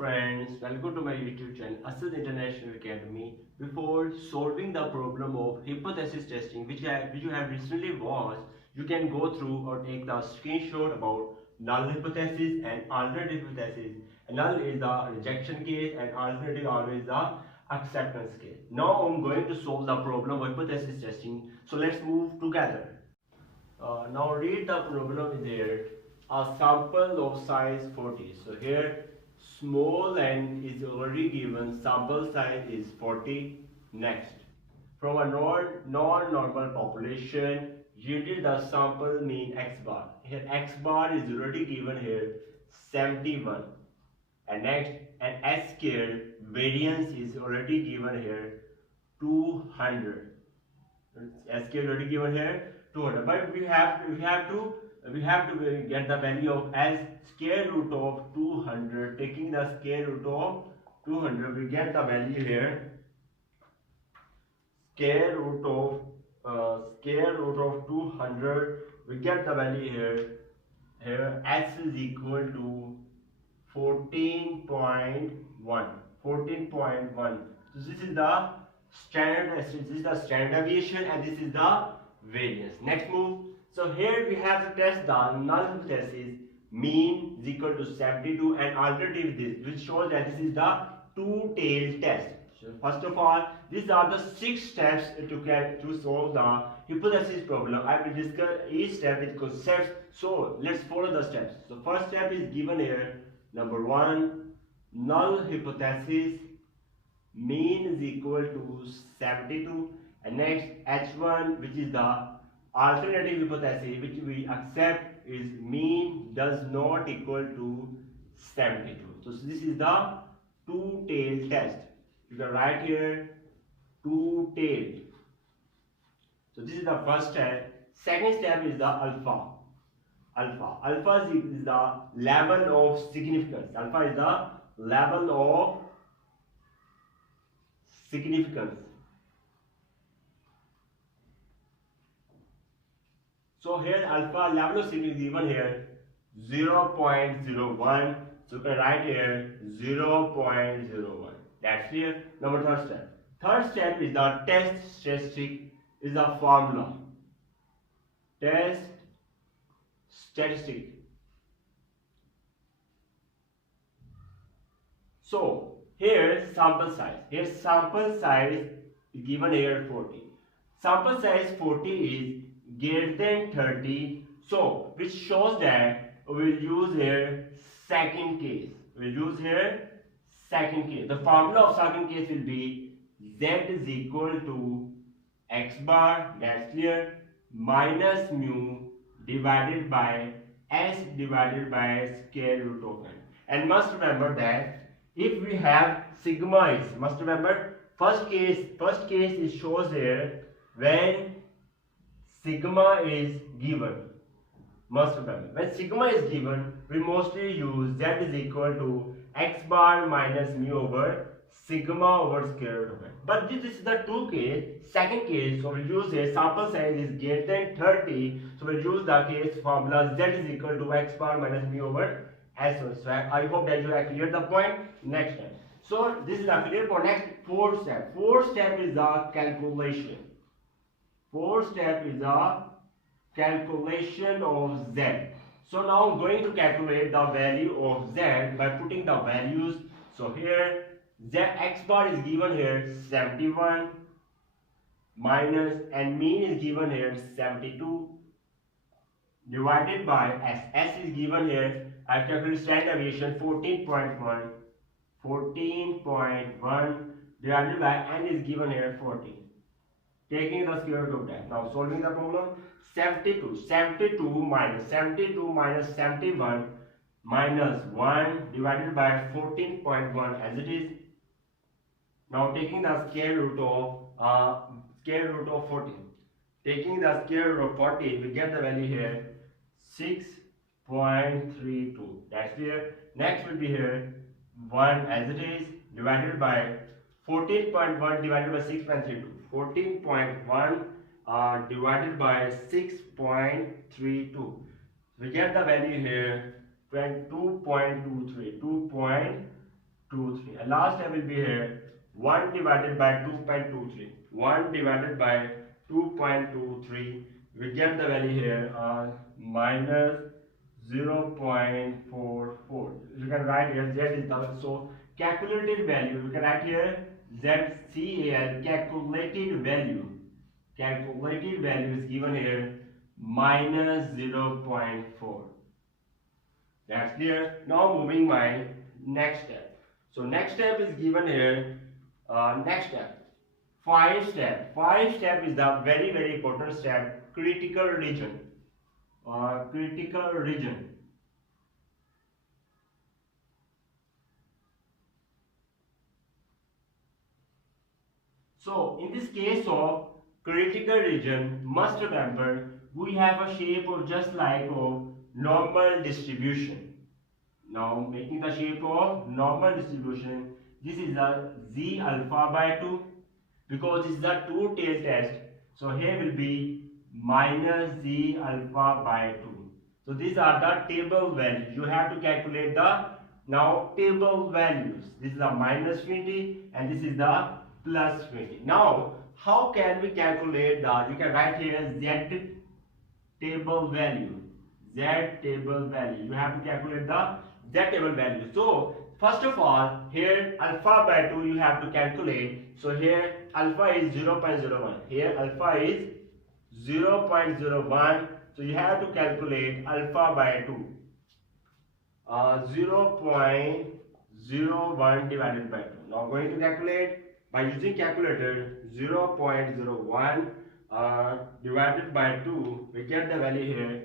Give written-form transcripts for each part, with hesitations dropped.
friends, welcome to my YouTube channel Asad International Academy. Before solving the problem of hypothesis testing which you have recently watched, you can go through or take the screenshot about null hypothesis and alternative hypothesis. Null is the rejection case and alternative always the acceptance case. Now I'm going to solve the problem of hypothesis testing. So let's move together. Now read the problem there. A sample of size 40. So here small n is already given, sample size is 40. Next, from a non-normal population yielded the sample mean x bar. Here x bar is already given here 71. And next, an s square variance is already given here 200. S square already given here 200, but we have to get the value of as square root of 200. Taking the square root of 200, we get the value here. Square root of 200, we get the value here. Here s is equal to 14.1. 14.1. So this is the standard deviation and this is the variance. Next move. So here we have to test the null hypothesis. Mean is equal to 72 and alternative this, which shows that this is the two-tailed test. So first of all, these are the 6 steps to solve the hypothesis problem. I will discuss each step with concepts. So let's follow the steps. So first step is given here. Number 1, null hypothesis. Mean is equal to 72. And next, H1, which is the alternative hypothesis, which we accept, is mean does not equal to 72. So this is the two-tailed test. You can write here two-tailed. So this is the first step. Second step is the alpha. Alpha is the level of significance. Alpha is the level of significance. So here alpha level of significance is given here 0.01. So you can write here 0.01. That's here. Number third step. Third step is the test statistic, is the formula. Test statistic. So here sample size. Here sample size is given here 40. Sample size 40 is greater than 30. So which shows that we will use here second case. We will use here second case. The formula of second case will be z is equal to x bar, that's clear, minus mu divided by s divided by square root of n. And must remember that if we have sigma is, must remember first case is shows here when sigma is given. Must remember when sigma is given, we mostly use z is equal to x bar minus mu over sigma over square root of n. But this is the second case, so we'll use a sample size is greater than 30. So we'll use the case formula z is equal to x bar minus mu over s1. So I hope that you have cleared the point. Next step. So this is the clear for next fourth step. Fourth step is the calculation. Fourth step is the calculation of z. So now I'm going to calculate the value of z by putting the values. So here z x bar is given here 71 minus and mean is given here 72 divided by s. S is given here. I calculate standard deviation 14.1. 14.1 divided by n is given here 40. Taking the square root of that. Now solving the problem. 72 minus 71 minus 1 divided by 14.1 as it is. Now taking the square root of 40. Taking the square root of 40, we get the value here 6.32. That's clear. Next will be here 1 as it is divided by 14.1 divided by 6.32. 14.1 divided by 6.32. We get the value here 2.23. 23. And last step will be here 1 divided by 2.23. 1 divided by 2.23. We get the value here on minus 0.44. You can write here Z is the so calculated value. You can write here ZCAL calculated value. Calculated value is given here minus 0.4. That's clear. Now moving my next step. So next step is given here. Next step, 5 step. 5 step is the very important step. Critical region. Critical region. So in this case of critical region, must remember we have a shape of just like of normal distribution. Now making the shape of normal distribution, this is a z alpha by 2 because this is a two-tailed test. So here will be minus z alpha by 2. So these are the table values. You have to calculate the now table values. This is a minus 20 and this is the plus 20. Now how can we calculate the, you can write here z table value. Z table value. You have to calculate the Z table value. So first of all, here alpha by 2 you have to calculate. So here alpha is 0.01. Here alpha is 0.01. So you have to calculate alpha by 2. 0.01 divided by 2. Now going to calculate by using calculator 0.01 divided by 2. We get the value here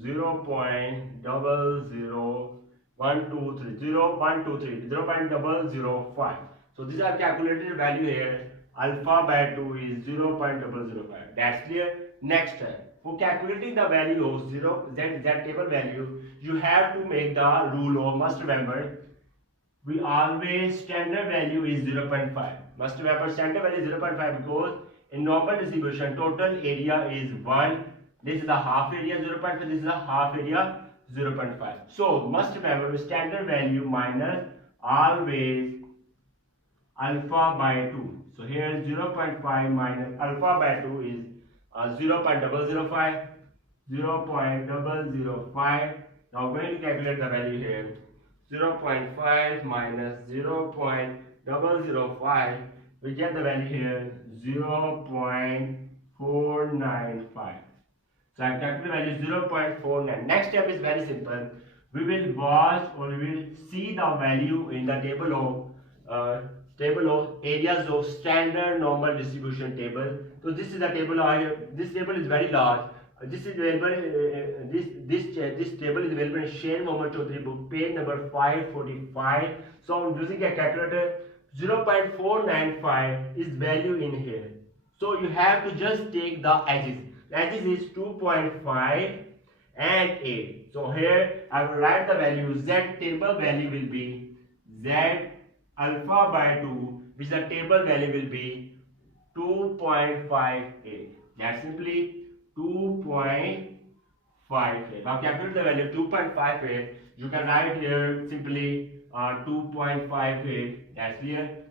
0.00123 0.005. So these are calculated value here. Alpha by 2 is 0.005. That's clear. Next step. For calculating the value of Z table value, you have to make the rule of, must remember, we always standard value is 0.5. Must remember standard value is 0.5 because in normal distribution total area is 1. This is the half area 0.5. This is the half area 0.5. So must remember standard value minus always alpha by 2. So here 0.5 minus alpha by 2 is 0.005. 0.005. Now going to calculate the value here. 0.5 minus 0.005. We get the value here 0.495. So I calculate the value 0.49. Next step is very simple. We will watch or we will see the value in the table of areas of standard normal distribution table. So this is the table. This table is very large. This is available. This table is available in Shane Mohammed Chaudhary book, page number 545. So I'm using a calculator. 0.495 is value in here. So you have to just take the edges. Edges is 2.5 and 8. So here I will write the value. Z table value will be Z alpha by 2, which the table value will be 2.58. That's simply 2.58. Now calculate the value 2.58. You can write here simply 2.58. That's clear.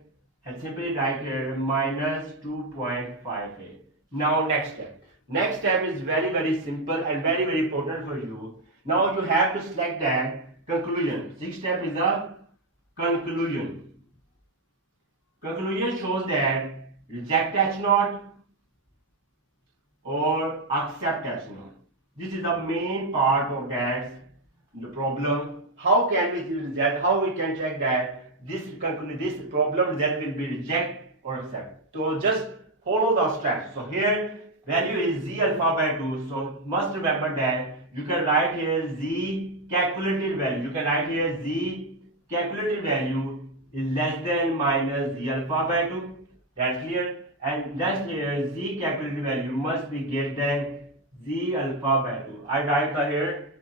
And simply write here minus 2.58. Now next step. Next step is very simple and very important for you. Now you have to select that conclusion. Sixth step is the conclusion. Conclusion shows that reject H0 or accept H0. This is the main part of that the problem. How can we reject? How we can check that this problem result will be reject or accept? So just follow the steps. So here value is Z alpha by 2. So must remember that you can write here Z calculated value. You can write here Z calculated value is less than minus Z alpha by 2. That's clear. And that's here Z calculated value must be greater than Z alpha by 2. I write here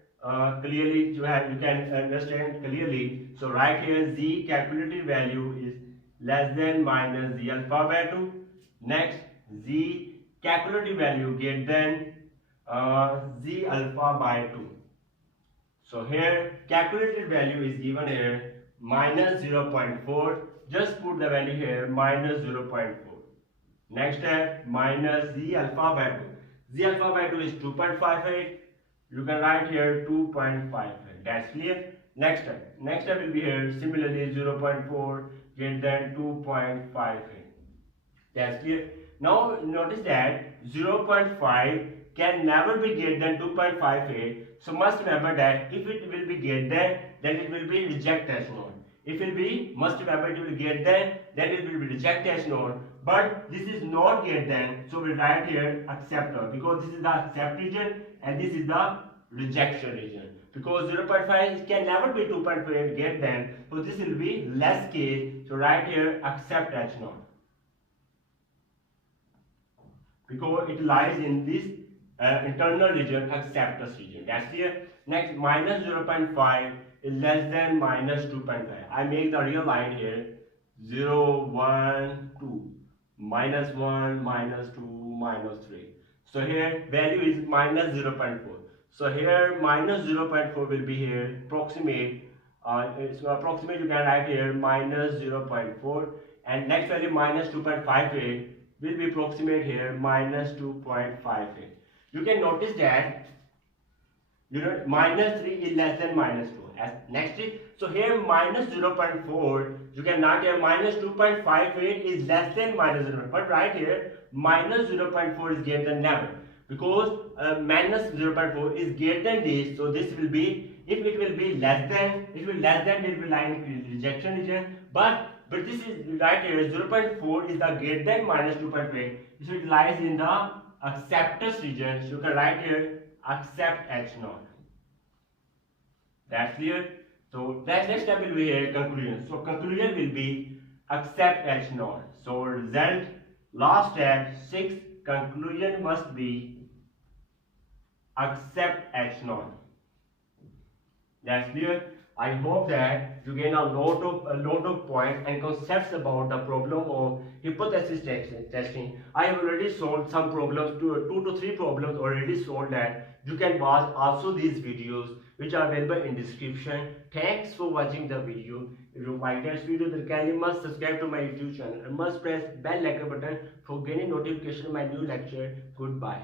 clearly. You can understand clearly. So write here Z calculated value is less than minus Z alpha by 2. Next Z calculated value greater than Z alpha by 2. So here calculated value is given here minus 0.4. Just put the value here, minus 0.4. Next step, minus z alpha by 2. Z alpha by 2 is 2.58. You can write here 2.58. That's clear. Next step will be here, similarly 0.4 greater than 2.58. That's clear. Now notice that 0.5 can never be greater than 2.58. So must remember that if it will be greater than, then it will be reject as known. If it will be, must remember it will be greater than, then it will be reject as known. But this is not greater than, so we write here acceptor, because this is the accept region and this is the rejection region. Because 0.5 can never be 2.5 greater than, so this will be less case. So write here accept as known, because it lies in this internal region, acceptance region. That's here. Next, minus 0.5 is less than minus 2.5. I make the real line here, 0, 1, 2, minus 1, minus 2, minus 3. So here value is minus 0.4. So here minus 0.4 will be here, approximate. So approximate you can write here minus 0.4, and next value minus 2.58 will be approximate here minus 2.58. You can notice that minus 3 is less than minus 2. As next is, so here minus 0.4, you can write here minus 2.58 is less than minus 0. But right here minus 0.4 is greater than never, because minus 0.4 is greater than this. So this will be, if it will be less than, it will be lying in rejection region. But this is right here 0.4 is the greater than minus 2.8, so it lies in the acceptance region. So you can write here accept H naught. That's clear. So that next step will be here conclusion. So conclusion will be accept H naught. So result, last step 6, conclusion must be accept H naught. That's clear. I hope that you gain a lot of points and concepts about the problem of hypothesis testing. I have already solved some problems, 2 to 3 problems already solved that. You can watch also these videos which are available in description. Thanks for watching the video. If you like this video, then kindly must subscribe to my YouTube channel and must press bell icon button for getting notification of my new lecture. Goodbye.